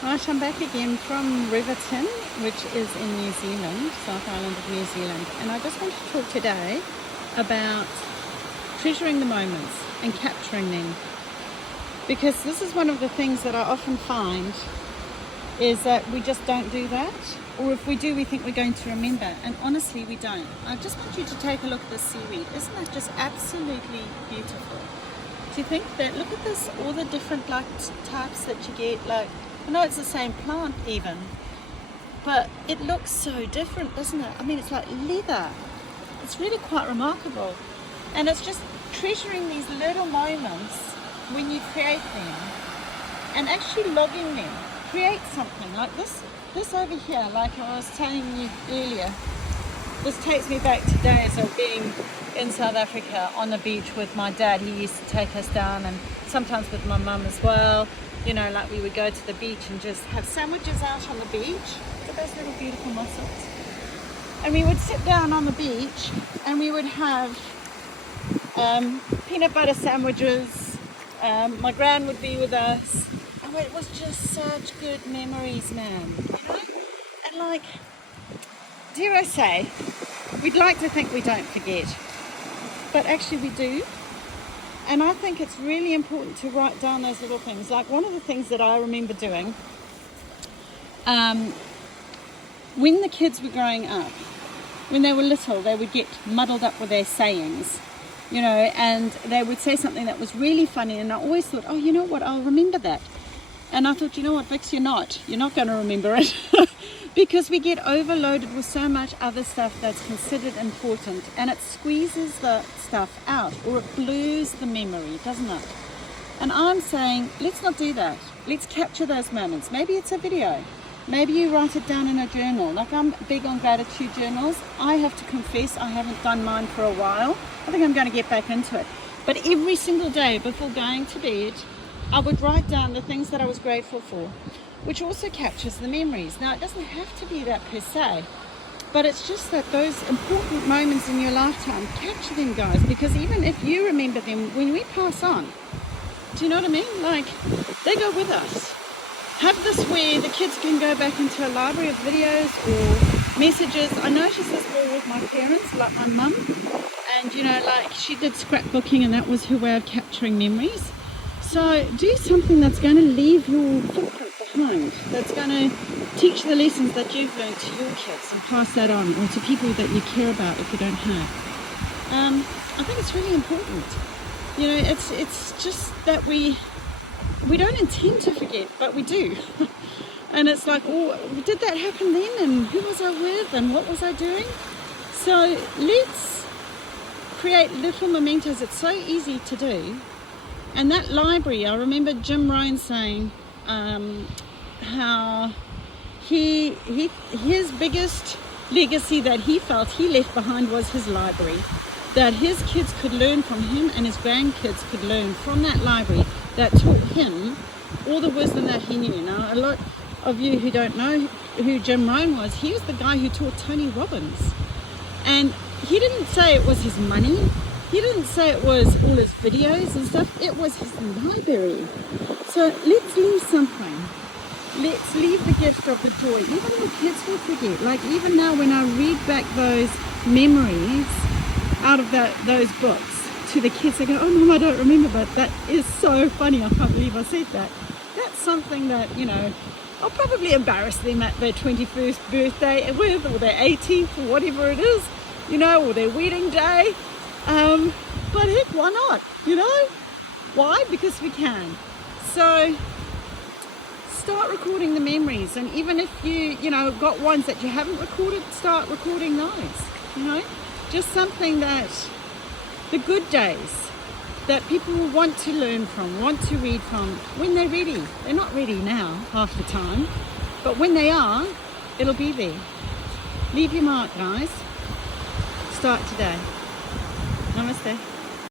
Right, I'm back again from Riverton, which is in New Zealand, South Island of New Zealand, and I just want to talk today about treasuring the moments and capturing them, because this is one of the things that I often find is that we just don't do that, or if we do, we think we're going to remember, and honestly we don't. I just want you to take a look at this seaweed. Isn't that just absolutely beautiful? Do you think that, look at this, all the different types that you get, I know it's the same plant even, but it looks so different, doesn't it? I mean, it's like leather. It's really quite remarkable. And it's just treasuring these little moments when you create them and actually logging them. Create something like this over here, like I was telling you earlier. This takes me back to days of being in South Africa on the beach with my dad. He used to take us down, and sometimes with my mum as well. You know, like we would go to the beach and just have sandwiches out on the beach. Look at those little beautiful mussels. And we would sit down on the beach and we would have peanut butter sandwiches. My gran would be with us. And it was just such good memories, man. You know? And like, dare I say, we'd like to think we don't forget. But actually we do. And I think it's really important to write down those little things. Like one of the things that I remember doing when the kids were growing up, when they were little, they would get muddled up with their sayings, you know, and they would say something that was really funny. And I always thought, oh, you know what, I'll remember that. And I thought, you know what, Vix, you're not going to remember it. Because we get overloaded with so much other stuff that's considered important, and it squeezes the stuff out, or it blurs the memory, doesn't it? And I'm saying, let's not do that. Let's capture those moments. Maybe it's a video. Maybe you write it down in a journal. Like, I'm big on gratitude journals. I have to confess, I haven't done mine for a while. I think I'm going to get back into it. But every single day before going to bed, I would write down the things that I was grateful for, which also captures the memories. Now, it doesn't have to be that per se, but it's just that those important moments in your lifetime, capture them, guys, because even if you remember them, when we pass on, do you know what I mean? Like, they go with us. Have this where the kids can go back into a library of videos or messages. I noticed this more with my parents, like my mum, and you know, like she did scrapbooking, and that was her way of capturing memories. So do something that's going to leave your footprint behind, that's going to teach the lessons that you've learned to your kids and pass that on, or to people that you care about if you don't have. I think it's really important. You know, it's just that we don't intend to forget, but we do. And it's like, oh, did that happen then? And who was I with? And what was I doing? So let's create little mementos. It's so easy to do. And that library, I remember Jim Rohn saying how his biggest legacy that he felt he left behind was his library. That his kids could learn from him, and his grandkids could learn from that library that taught him all the wisdom that he knew. Now, a lot of you who don't know who Jim Rohn was, he was the guy who taught Tony Robbins. And he didn't say it was his money. He didn't say it was all his videos and stuff. It was his library. So let's leave something. Let's leave the gift of the joy. Even the kids will forget. Like even now when I read back those memories out of those books to the kids, they go, oh Mum, I don't remember, but that is so funny. I can't believe I said that. That's something that, you know, I'll probably embarrass them at their 21st birthday with, or their 18th, or whatever it is, you know, or their wedding day. But heck, why not? You know? Why? Because we can. So start recording the memories, and even if you know, got ones that you haven't recorded, start recording those, you know? Just something that, the good days, that people will want to learn from, want to read from, when they're ready. They're not ready now, half the time, but when they are, it'll be there. Leave your mark, guys. Start today. Namaste.